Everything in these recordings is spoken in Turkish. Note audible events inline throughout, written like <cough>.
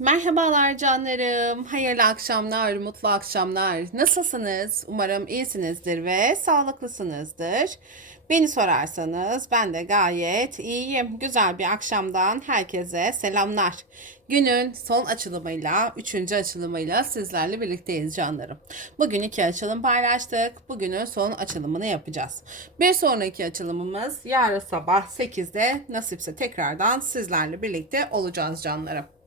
Merhabalar canlarım. Hayırlı akşamlar, mutlu akşamlar. Nasılsınız? Umarım iyisinizdir ve sağlıklısınızdır. Beni sorarsanız ben de gayet iyiyim. Güzel bir akşamdan herkese selamlar. Günün son açılımıyla, üçüncü açılımıyla sizlerle birlikteyiz canlarım. Bugün iki açılım paylaştık. Bugünün son açılımını yapacağız. Bir sonraki açılımımız yarın sabah 8'de nasipse tekrardan sizlerle birlikte olacağız canlarım.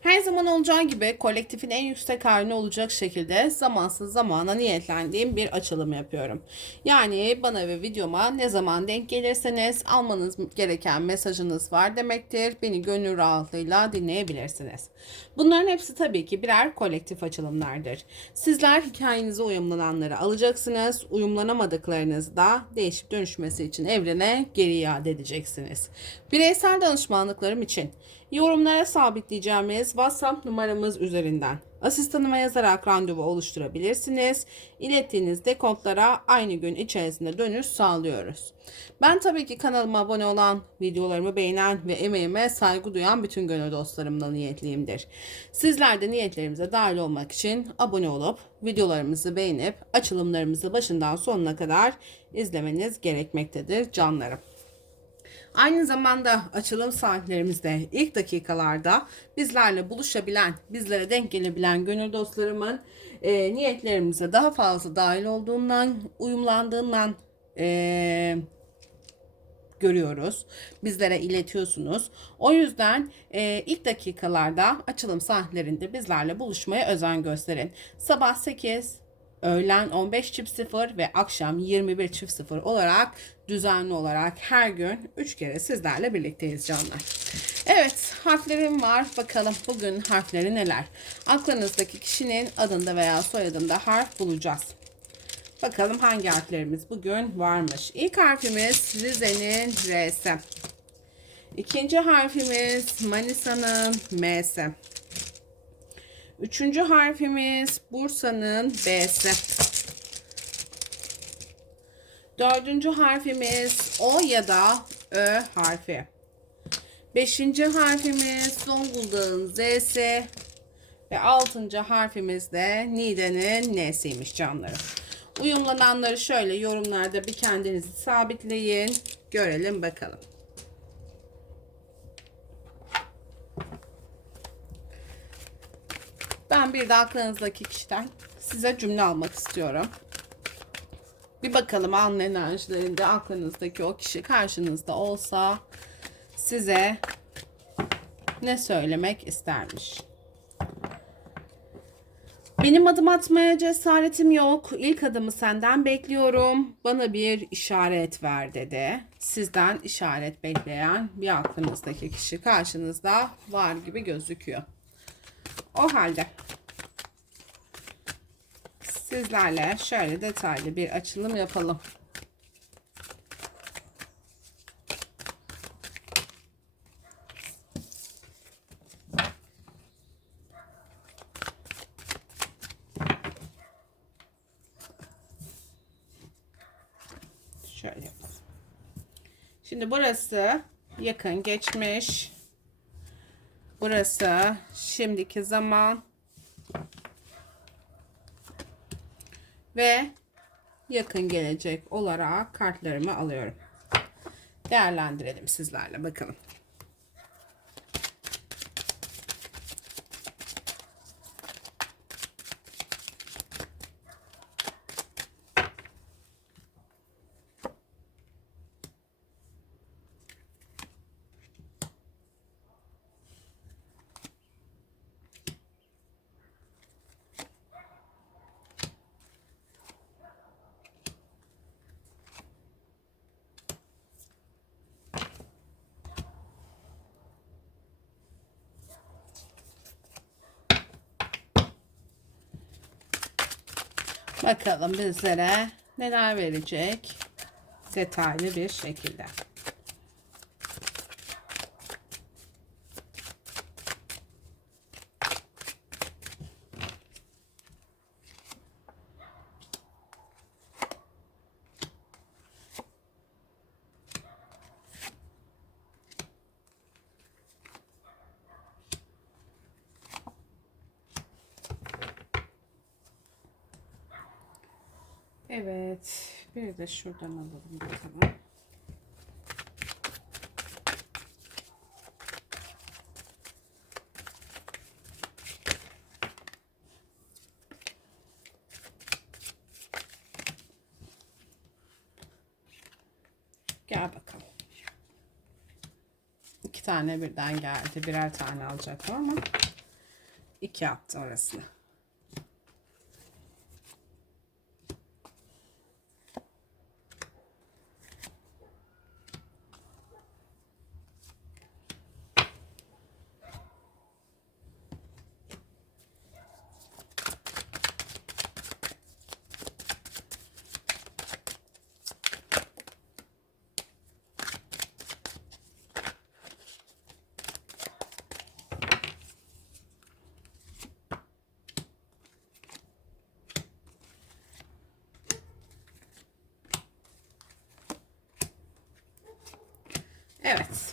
Her zaman olacağı gibi kolektifin en yüksek halini olacak şekilde zamansız zamana niyetlendiğim bir açılım yapıyorum. Yani bana ve videoma ne zaman denk gelirseniz almanız gereken mesajınız var demektir. Beni gönül rahatlığıyla dinleyebilirsiniz. Bunların hepsi tabii ki birer kolektif açılımlardır. Sizler hikayenize uyumlananları alacaksınız. Uyumlanamadıklarınızı da değişip dönüşmesi için evrene geri iade edeceksiniz. Bireysel danışmanlıklarım için Yorumlara sabitleyeceğimiz WhatsApp numaramız üzerinden asistanıma yazarak randevu oluşturabilirsiniz. İlettiğiniz dekontlara aynı gün içerisinde dönüş sağlıyoruz. Ben tabii ki kanalıma abone olan, videolarımı beğenen ve emeğime saygı duyan bütün gönül dostlarımla niyetliyimdir. Sizler de niyetlerimize dahil olmak için abone olup, videolarımızı beğenip, açılımlarımızı başından sonuna kadar izlemeniz gerekmektedir canlarım. Aynı zamanda açılım saatlerimizde ilk dakikalarda bizlerle buluşabilen, bizlere denk gelebilen gönül dostlarımın e, niyetlerimize daha fazla dahil olduğundan, uyumlandığından e, görüyoruz. Bizlere iletiyorsunuz. O yüzden e, ilk dakikalarda açılım saatlerinde bizlerle buluşmaya özen gösterin. Sabah 8, öğlen 15.00 ve akşam 21.00 olarak düzenli olarak her gün 3 kere sizlerle birlikteyiz canlar. Evet harflerim var. Bakalım bugün harfleri neler? Aklınızdaki kişinin adında veya soyadında harf bulacağız. Bakalım hangi harflerimiz bugün varmış. İlk harfimiz Rize'nin R'si. İkinci harfimiz Manisa'nın M'si. Üçüncü harfimiz Bursa'nın B'si. Dördüncü harfimiz O ya da Ö harfi. Beşinci harfimiz Zonguldak'ın Z'si. Ve altıncı harfimiz de Niğde'nin N'siymiş canlarım. Uyumlananları şöyle yorumlarda bir kendinizi sabitleyin. Görelim bakalım. Ben bir de aklınızdaki kişiden size cümle almak istiyorum. Bir bakalım an enerjilerinde aklınızdaki o kişi karşınızda olsa size ne söylemek istermiş? Benim adım atmaya cesaretim yok. İlk adımı senden bekliyorum. Bana bir işaret ver dedi. Sizden işaret bekleyen bir aklınızdaki kişi karşınızda var gibi gözüküyor. O halde sizlerle şöyle detaylı bir açılım yapalım. Şöyle. Şimdi burası yakın geçmiş. Burası şimdiki zaman ve yakın gelecek olarak kartlarımı alıyorum. Değerlendirelim sizlerle bakalım. Bakalım bizlere neler verecek detaylı bir şekilde. De şuradan alalım bakalım. Gel bakalım. İki tane birden geldi. Birer tane alacaktım ama iki attı orasını.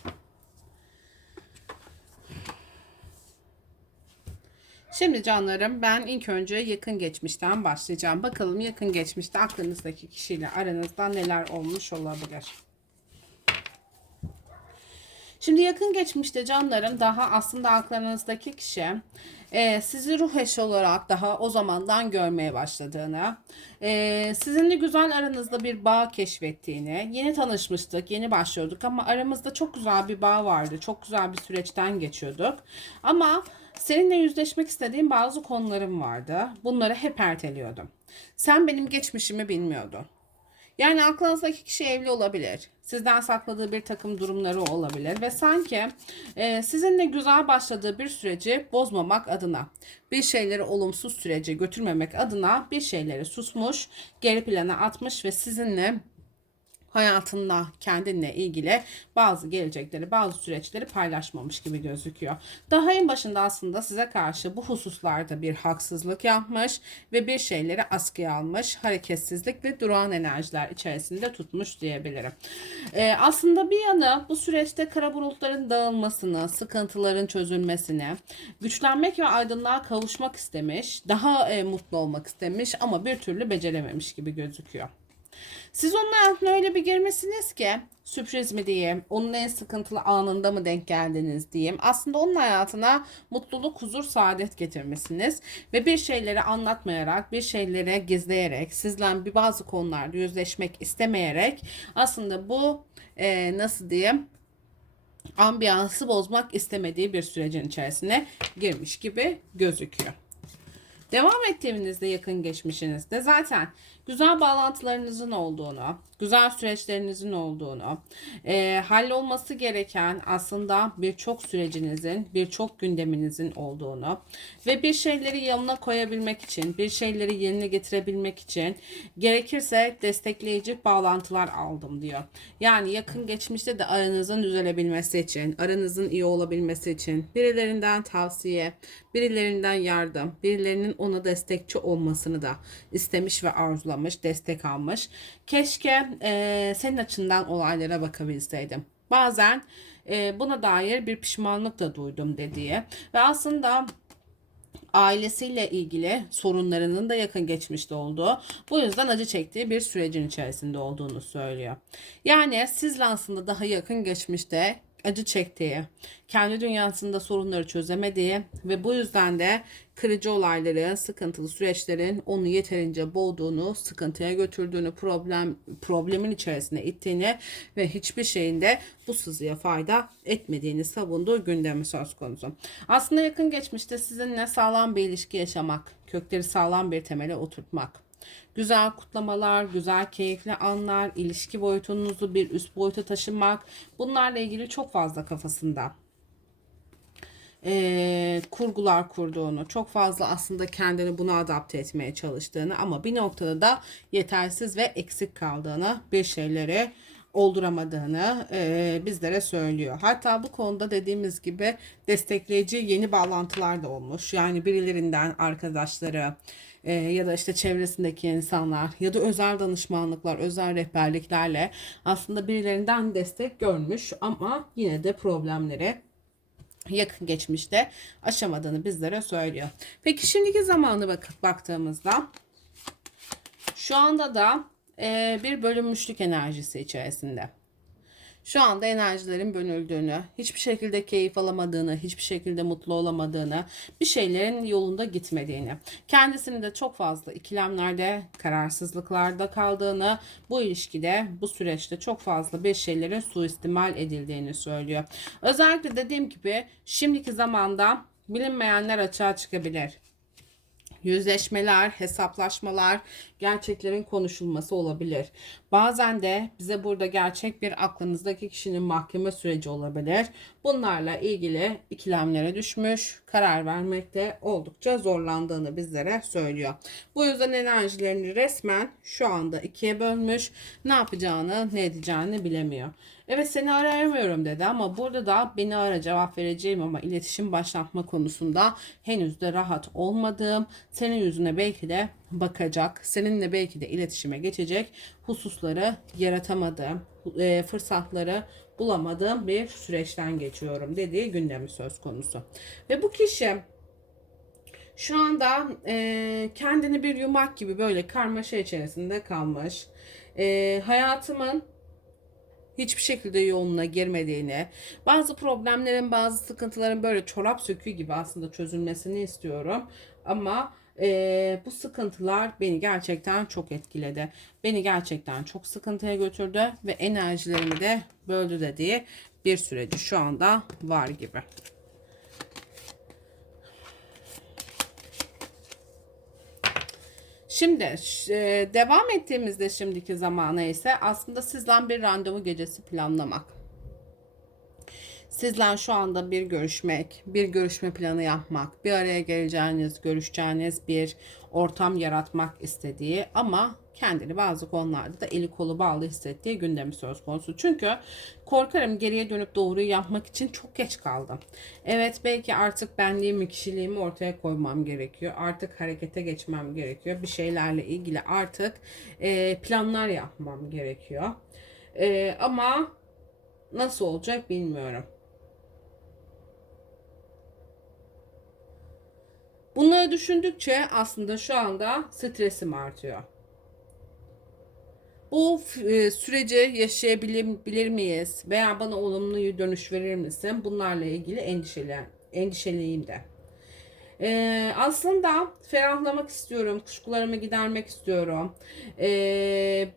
Evet. Şimdi canlarım ben ilk önce yakın geçmişten başlayacağım. Bakalım yakın geçmişte aklınızdaki kişiyle aranızda neler olmuş olabilir. Şimdi yakın geçmişte canlarım daha aslında aklınızdaki kişi e, sizi ruh eşi olarak daha o zamandan görmeye başladığını, e, sizinle güzel aranızda bir bağ keşfettiğini, yeni tanışmıştık, yeni başlıyorduk ama aramızda çok güzel bir bağ vardı, çok güzel bir süreçten geçiyorduk. Ama seninle yüzleşmek istediğim bazı konularım vardı. Bunları hep erteliyordum. Sen benim geçmişimi bilmiyordun. Yani aklınızdaki kişi evli olabilir. Sizden sakladığı bir takım durumları olabilir ve sanki e, sizinle güzel başladığı bir süreci bozmamak adına, bir şeyleri olumsuz sürece götürmemek adına bir şeyleri susmuş, geri plana atmış ve sizinle hayatında kendinle ilgili bazı gelecekleri, bazı süreçleri paylaşmamış gibi gözüküyor. Daha en başında aslında size karşı bu hususlarda bir haksızlık yapmış ve bir şeyleri askıya almış, hareketsizlik ve durağan enerjiler içerisinde tutmuş diyebilirim. Ee, aslında bir yana bu süreçte kara bulutların dağılmasını, sıkıntıların çözülmesini, güçlenmek ve aydınlığa kavuşmak istemiş, daha e, mutlu olmak istemiş ama bir türlü becerememiş gibi gözüküyor. Siz onun hayatına öyle bir girmesiniz ki sürpriz mi diyeyim, onun en sıkıntılı anında mı denk geldiniz diyeyim. Aslında onun hayatına mutluluk, huzur, saadet getirmesiniz ve bir şeyleri anlatmayarak, bir şeyleri gizleyerek, sizden bir bazı konularda yüzleşmek istemeyerek aslında bu e, nasıl diyeyim ambiyansı bozmak istemediği bir sürecin içerisine girmiş gibi gözüküyor. Devam ettiğinizde yakın geçmişinizde zaten güzel bağlantılarınızın olduğunu, güzel süreçlerinizin olduğunu, e, hallolması gereken aslında birçok sürecinizin, birçok gündeminizin olduğunu ve bir şeyleri yanına koyabilmek için, bir şeyleri yerine getirebilmek için gerekirse destekleyici bağlantılar aldım diyor. Yani yakın geçmişte de aranızın düzelebilmesi için, aranızın iyi olabilmesi için birilerinden tavsiye, birilerinden yardım, birilerinin ona destekçi olmasını da istemiş ve arzulamış, destek almış. Keşke e, senin açından olaylara bakabilseydim. Bazen e, buna dair bir pişmanlık da duydum dediği ve aslında ailesiyle ilgili sorunlarının da yakın geçmişte olduğu, bu yüzden acı çektiği bir sürecin içerisinde olduğunu söylüyor. Yani sizle aslında daha yakın geçmişte acı çektiği, kendi dünyasında sorunları çözemediği ve bu yüzden de kırıcı olayların, sıkıntılı süreçlerin onu yeterince boğduğunu, sıkıntıya götürdüğünü, problem problemin içerisine ittiğini ve hiçbir şeyinde bu sızıya fayda etmediğini savunduğu gündemi söz konusu. Aslında yakın geçmişte sizinle sağlam bir ilişki yaşamak, kökleri sağlam bir temele oturtmak, Güzel kutlamalar, güzel keyifli anlar, ilişki boyutunuzu bir üst boyuta taşımak bunlarla ilgili çok fazla kafasında e, kurgular kurduğunu, çok fazla aslında kendini buna adapte etmeye çalıştığını ama bir noktada da yetersiz ve eksik kaldığını, bir şeyleri olduramadığını e, bizlere söylüyor. Hatta bu konuda dediğimiz gibi destekleyici yeni bağlantılar da olmuş. Yani birilerinden arkadaşları, e, ya da işte çevresindeki insanlar ya da özel danışmanlıklar, özel rehberliklerle aslında birilerinden destek görmüş ama yine de problemleri yakın geçmişte aşamadığını bizlere söylüyor. Peki şimdiki zamanı bak baktığımızda Şu anda da e, bir bölünmüşlük enerjisi içerisinde. Şu anda enerjilerin bölündüğünü, hiçbir şekilde keyif alamadığını, hiçbir şekilde mutlu olamadığını, bir şeylerin yolunda gitmediğini, kendisini de çok fazla ikilemlerde, kararsızlıklarda kaldığını, bu ilişkide, bu süreçte çok fazla bir şeylerin suistimal edildiğini söylüyor. Özellikle dediğim gibi şimdiki zamanda bilinmeyenler açığa çıkabilir yüzleşmeler, hesaplaşmalar, gerçeklerin konuşulması olabilir. Bazen de bize burada gerçek bir aklınızdaki kişinin mahkeme süreci olabilir. Bunlarla ilgili ikilemlere düşmüş, karar vermekte oldukça zorlandığını bizlere söylüyor. Bu yüzden enerjilerini resmen şu anda ikiye bölmüş. Ne yapacağını, ne edeceğini bilemiyor. Evet seni arayamıyorum dedi ama burada da beni ara cevap vereceğim ama iletişim başlatma konusunda henüz de rahat olmadığım, senin yüzüne belki de bakacak, seninle belki de iletişime geçecek hususları yaratamadığım, e, fırsatları bulamadığım bir süreçten geçiyorum dediği gündemi söz konusu. Ve bu kişi şu anda e, kendini bir yumak gibi böyle karmaşa içerisinde kalmış. E, hayatımın hiçbir şekilde yoluna girmediğini, bazı problemlerin, bazı sıkıntıların böyle çorap söküğü gibi aslında çözülmesini istiyorum. Ama e, bu sıkıntılar beni gerçekten çok etkiledi. Beni gerçekten çok sıkıntıya götürdü ve enerjilerimi de böldü dediği bir süreci şu anda var gibi. Şimdi e, devam ettiğimizde şimdiki zamana ise aslında sizden bir randevu gecesi planlamak. Sizden şu anda bir görüşmek, bir görüşme planı yapmak, bir araya geleceğiniz, görüşeceğiniz bir ortam yaratmak istediği ama kendini bazı konularda da eli kolu bağlı hissettiği gündemi söz konusu. Çünkü korkarım geriye dönüp doğruyu yapmak için çok geç kaldım. Evet belki artık benliğimi, kişiliğimi ortaya koymam gerekiyor. Artık harekete geçmem gerekiyor. Bir şeylerle ilgili artık e, planlar yapmam gerekiyor. E, ama nasıl olacak bilmiyorum. Bunları düşündükçe aslında şu anda stresim artıyor. Bu e, süreci yaşayabilir miyiz veya bana olumlu dönüş verir misin? Bunlarla ilgili endişeli, endişeliyim de. Ee, aslında ferahlamak istiyorum, kuşkularımı gidermek istiyorum. Ee,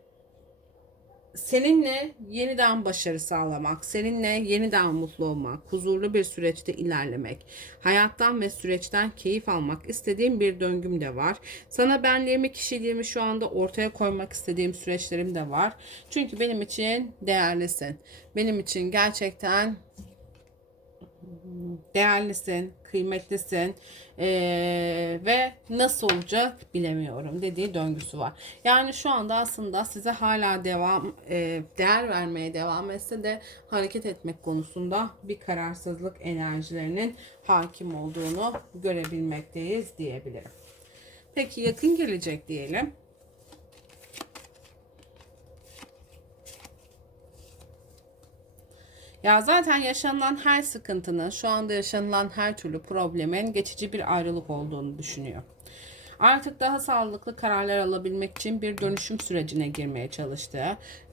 seninle yeniden başarı sağlamak, seninle yeniden mutlu olmak, huzurlu bir süreçte ilerlemek, hayattan ve süreçten keyif almak istediğim bir döngüm de var. Sana benliğimi, kişiliğimi şu anda ortaya koymak istediğim süreçlerim de var. Çünkü benim için değerlisin. Benim için gerçekten değerlisin, kıymetlisin ee, ve nasıl olacak bilemiyorum dediği döngüsü var. Yani şu anda aslında size hala devam e, değer vermeye devam etse de hareket etmek konusunda bir kararsızlık enerjilerinin hakim olduğunu görebilmekteyiz diyebilirim. Peki yakın gelecek diyelim. Ya zaten yaşanılan her sıkıntının, şu anda yaşanılan her türlü problemin geçici bir ayrılık olduğunu düşünüyor. Artık daha sağlıklı kararlar alabilmek için bir dönüşüm sürecine girmeye çalıştı.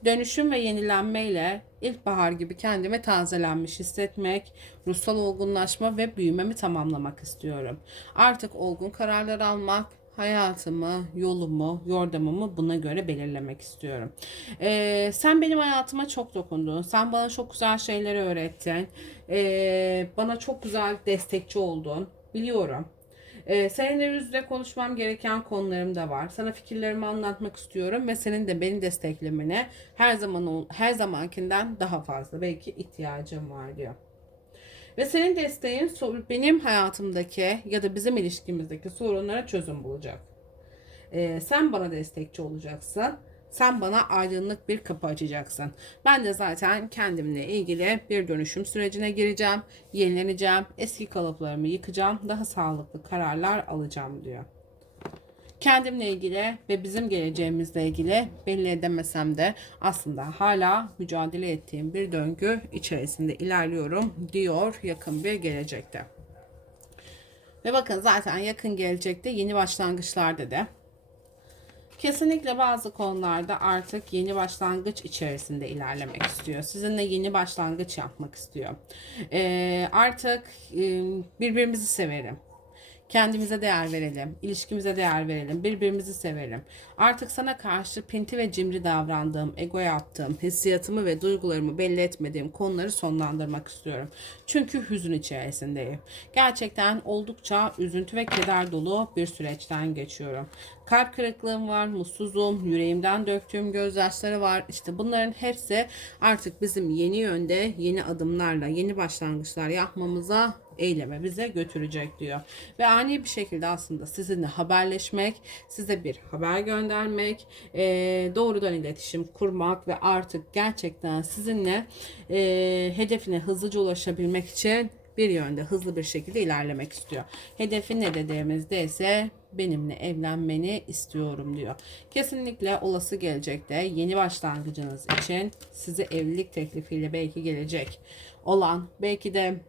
Dönüşüm ve yenilenmeyle ilkbahar gibi kendimi tazelenmiş hissetmek, ruhsal olgunlaşma ve büyümemi tamamlamak istiyorum. Artık olgun kararlar almak, hayatımı, yolumu, yordamımı buna göre belirlemek istiyorum. Ee, sen benim hayatıma çok dokundun. Sen bana çok güzel şeyleri öğrettin. Ee, bana çok güzel destekçi oldun. Biliyorum. Ee, seninle yüzde konuşmam gereken konularım da var. Sana fikirlerimi anlatmak istiyorum ve senin de beni desteklemene her zaman her zamankinden daha fazla belki ihtiyacım var diyor. Ve senin desteğin benim hayatımdaki ya da bizim ilişkimizdeki sorunlara çözüm bulacak. Ee, sen bana destekçi olacaksın. Sen bana aydınlık bir kapı açacaksın. Ben de zaten kendimle ilgili bir dönüşüm sürecine gireceğim. Yenileneceğim. Eski kalıplarımı yıkacağım. Daha sağlıklı kararlar alacağım diyor kendimle ilgili ve bizim geleceğimizle ilgili belli edemesem de aslında hala mücadele ettiğim bir döngü içerisinde ilerliyorum diyor yakın bir gelecekte. Ve bakın zaten yakın gelecekte yeni başlangıçlar dedi. Kesinlikle bazı konularda artık yeni başlangıç içerisinde ilerlemek istiyor. Sizinle yeni başlangıç yapmak istiyor. Ee, artık e, birbirimizi severim. Kendimize değer verelim, ilişkimize değer verelim, birbirimizi sevelim. Artık sana karşı pinti ve cimri davrandığım, ego yaptığım, hissiyatımı ve duygularımı belli etmediğim konuları sonlandırmak istiyorum. Çünkü hüzün içerisindeyim. Gerçekten oldukça üzüntü ve keder dolu bir süreçten geçiyorum. Kalp kırıklığım var, mutsuzum, yüreğimden döktüğüm gözyaşları var. İşte bunların hepsi artık bizim yeni yönde, yeni adımlarla, yeni başlangıçlar yapmamıza eyleme bize götürecek diyor. Ve ani bir şekilde aslında sizinle haberleşmek, size bir haber göndermek, e, doğrudan iletişim kurmak ve artık gerçekten sizinle e, hedefine hızlıca ulaşabilmek için bir yönde hızlı bir şekilde ilerlemek istiyor. Hedefi ne dediğimizde ise benimle evlenmeni istiyorum diyor. Kesinlikle olası gelecekte yeni başlangıcınız için size evlilik teklifiyle belki gelecek olan belki de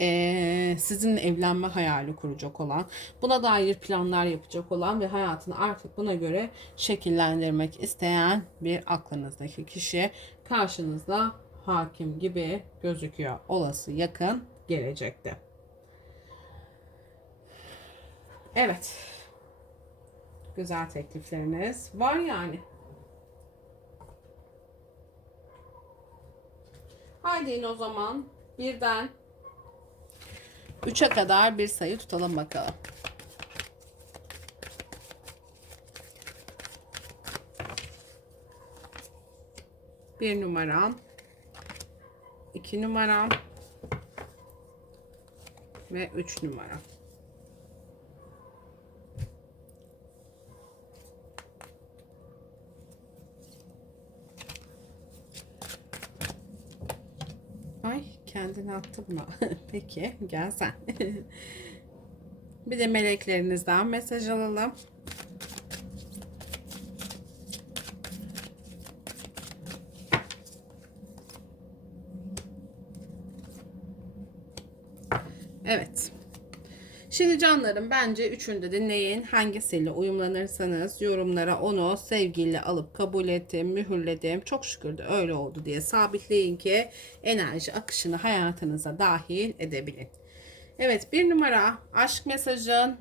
e, sizinle evlenme hayali kuracak olan, buna dair planlar yapacak olan ve hayatını artık buna göre şekillendirmek isteyen bir aklınızdaki kişi karşınızda hakim gibi gözüküyor olası yakın gelecekte. Evet. Güzel teklifleriniz var yani. Haydi o zaman birden 3'e kadar bir sayı tutalım bakalım. Bir numaram, iki numaram ve üç numaram. Kendini attı buna. <laughs> Peki gel sen. <laughs> bir de meleklerinizden mesaj alalım. Evet. Canlarım bence üçünde dinleyin. Hangisiyle uyumlanırsanız yorumlara onu sevgiyle alıp kabul ettim, mühürledim. Çok şükür de öyle oldu diye sabitleyin ki enerji akışını hayatınıza dahil edebilin. Evet bir numara aşk mesajın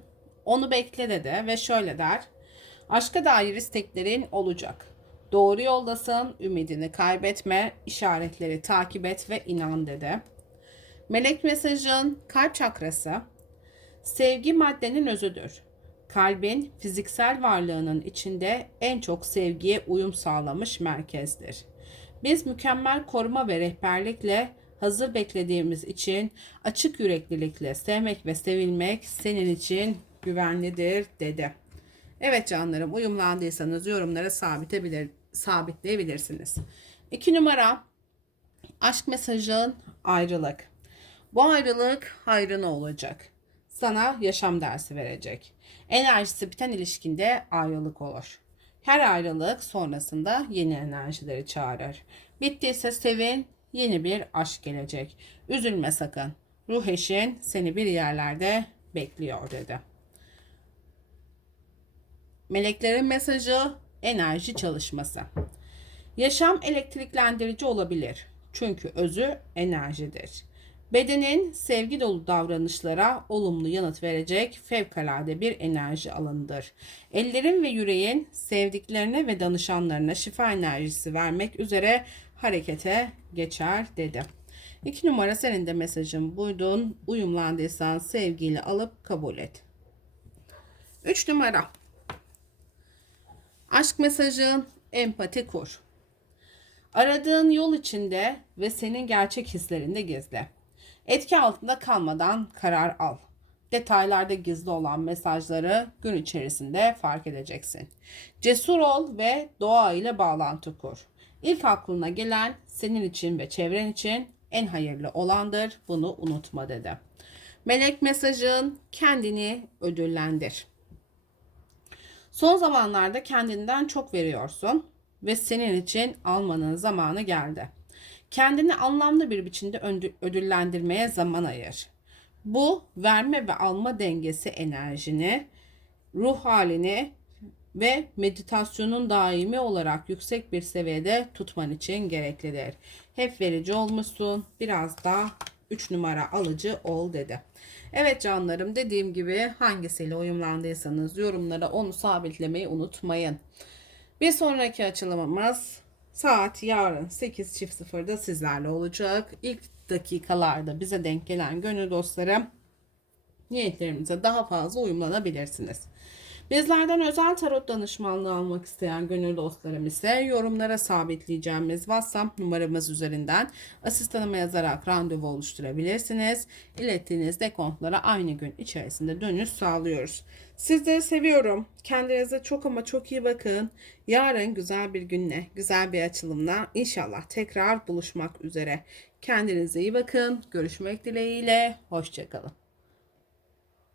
onu bekle dedi ve şöyle der. Aşka dair isteklerin olacak. Doğru yoldasın, ümidini kaybetme, işaretleri takip et ve inan dedi. Melek mesajın kalp çakrası Sevgi maddenin özüdür. Kalbin fiziksel varlığının içinde en çok sevgiye uyum sağlamış merkezdir. Biz mükemmel koruma ve rehberlikle hazır beklediğimiz için açık yüreklilikle sevmek ve sevilmek senin için güvenlidir dedi. Evet canlarım uyumlandıysanız yorumlara sabitebilir, sabitleyebilirsiniz. İki numara aşk mesajın ayrılık. Bu ayrılık hayrına olacak sana yaşam dersi verecek. Enerjisi biten ilişkinde ayrılık olur. Her ayrılık sonrasında yeni enerjileri çağırır. Bittiyse sevin, yeni bir aşk gelecek. Üzülme sakın. Ruh eşin seni bir yerlerde bekliyor dedi. Meleklerin mesajı enerji çalışması. Yaşam elektriklendirici olabilir. Çünkü özü enerjidir. Bedenin sevgi dolu davranışlara olumlu yanıt verecek fevkalade bir enerji alanıdır. Ellerin ve yüreğin sevdiklerine ve danışanlarına şifa enerjisi vermek üzere harekete geçer dedi. İki numara senin de mesajın buydun. Uyumlandıysan sevgiyle alıp kabul et. Üç numara. Aşk mesajın empati kur. Aradığın yol içinde ve senin gerçek hislerinde gizli. Etki altında kalmadan karar al. Detaylarda gizli olan mesajları gün içerisinde fark edeceksin. Cesur ol ve doğa ile bağlantı kur. İlk aklına gelen senin için ve çevren için en hayırlı olandır. Bunu unutma dedi. Melek mesajın kendini ödüllendir. Son zamanlarda kendinden çok veriyorsun ve senin için almanın zamanı geldi. Kendini anlamlı bir biçimde ödüllendirmeye zaman ayır. Bu verme ve alma dengesi enerjini, ruh halini ve meditasyonun daimi olarak yüksek bir seviyede tutman için gereklidir. Hep verici olmuşsun. Biraz da 3 numara alıcı ol dedi. Evet canlarım dediğim gibi hangisiyle uyumlandıysanız yorumlara onu sabitlemeyi unutmayın. Bir sonraki açılımımız saat yarın 8.00'da sizlerle olacak. İlk dakikalarda bize denk gelen gönül dostlarım niyetlerimize daha fazla uyumlanabilirsiniz. Bizlerden özel tarot danışmanlığı almak isteyen gönül dostlarım ise yorumlara sabitleyeceğimiz WhatsApp numaramız üzerinden asistanıma yazarak randevu oluşturabilirsiniz. İlettiğiniz dekontlara aynı gün içerisinde dönüş sağlıyoruz. Sizleri seviyorum. Kendinize çok ama çok iyi bakın. Yarın güzel bir günle, güzel bir açılımla inşallah tekrar buluşmak üzere. Kendinize iyi bakın. Görüşmek dileğiyle. Hoşçakalın.